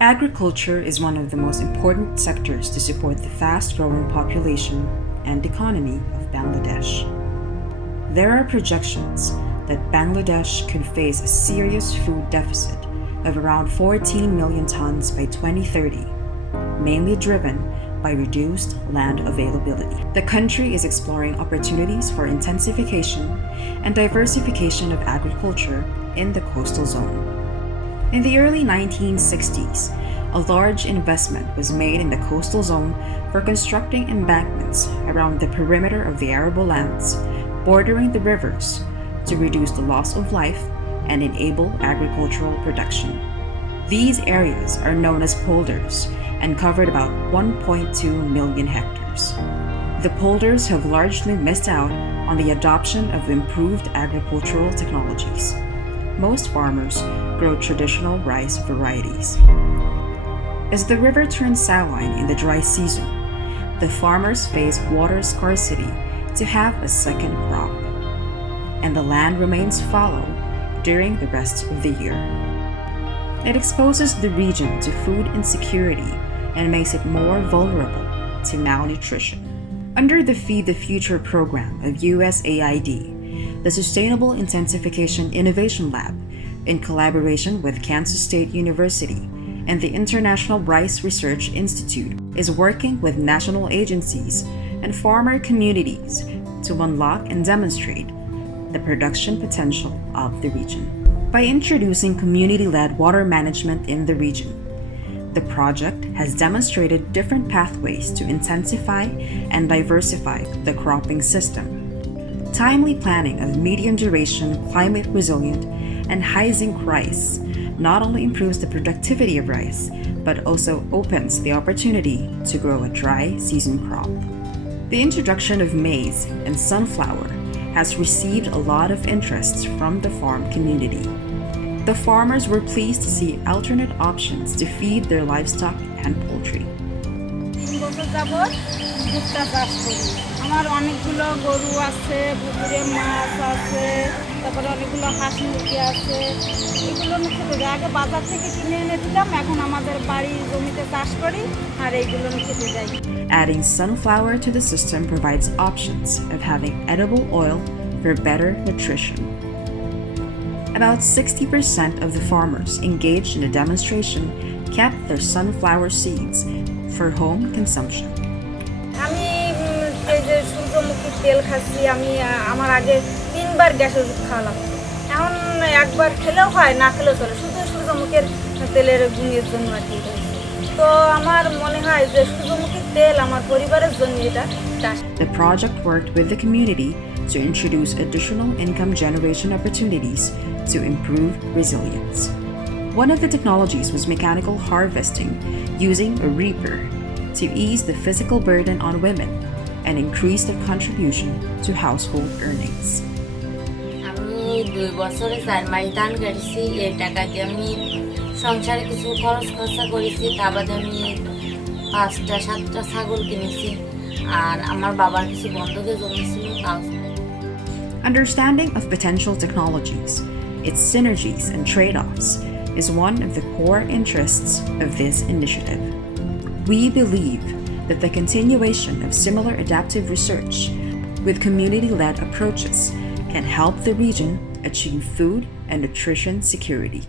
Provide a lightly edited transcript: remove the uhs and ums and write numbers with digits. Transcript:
Agriculture is one of the most important sectors to support the fast-growing population and economy of Bangladesh. There are projections that Bangladesh could face a serious food deficit of around 14 million tons by 2030, mainly driven by reduced land availability. The country is exploring opportunities for intensification and diversification of agriculture in the coastal zone. In the early 1960s, a large investment was made in the coastal zone for constructing embankments around the perimeter of the arable lands bordering the rivers to reduce the loss of life and enable agricultural production. These areas are known as polders and covered about 1.2 million hectares. The polders have largely missed out on the adoption of improved agricultural technologies. Most farmers grow traditional rice varieties. As the river turns saline in the dry season, the farmers face water scarcity to have a second crop, and the land remains fallow during the rest of the year. It exposes the region to food insecurity and makes it more vulnerable to malnutrition. Under the Feed the Future program of USAID, the Sustainable Intensification Innovation Lab, in collaboration with Kansas State University and the International Rice Research Institute, is working with national agencies and farmer communities to unlock and demonstrate the production potential of the region. By introducing community-led water management in the region, the project has demonstrated different pathways to intensify and diversify the cropping system. Timely planning of medium-duration, climate-resilient, and high-zinc rice not only improves the productivity of rice, but also opens the opportunity to grow a dry season crop. The introduction of maize and sunflower has received a lot of interest from the farm community. The farmers were pleased to see alternate options to feed their livestock and poultry. আমার অনেকগুলো গরু আছে, পুকুরে মাছ আছে, তারপরে অনেকগুলো হাঁস মুরগি আছে। এগুলো খেতে যায়। আগে বাজার থেকে কিনে এনে দিতাম, এখন আমাদের বাড়ির জমিতে চাষ করি আর এইগুলো খেতে যাই। Adding sunflower to the system provides options of having edible oil for better nutrition. About 60% of the farmers engaged in the demonstration kept their sunflower seeds for home consumption. সূর্যমুখীর তেল খাচ্ছি আমি আমার আগে 3 বার গ্যাসের ওষুধ খাওয়া লাগতো এখন একবার খেলেও হয় না খেলেও চলে শুধু সূর্যমুখীর তেলের গুণের জন্য আর কি তো আমার মনে হয় যে সূর্যমুখীর তেল আমার পরিবারের জন্য এটা The project worked with the community to introduce additional income generation opportunities to improve resilience. One of the technologies was mechanical harvesting using a reaper to ease the physical burden on women and increase their contribution to household earnings. আমি 2 বছরে 4 মাস ধান কাটছি এই টাকা দিয়ে আমি সংসারে কিছু খরচ খরচা করেছি তা বাদে আমি 5টা 7টা ছাগল কিনেছি আর আমার বাবার কিছু বন্ধকে জমি ছিল তাও Understanding of potential technologies, its synergies and trade-offs is one of the core interests of this initiative. We believe that the continuation of similar adaptive research with community-led approaches can help the region achieve food and nutrition security.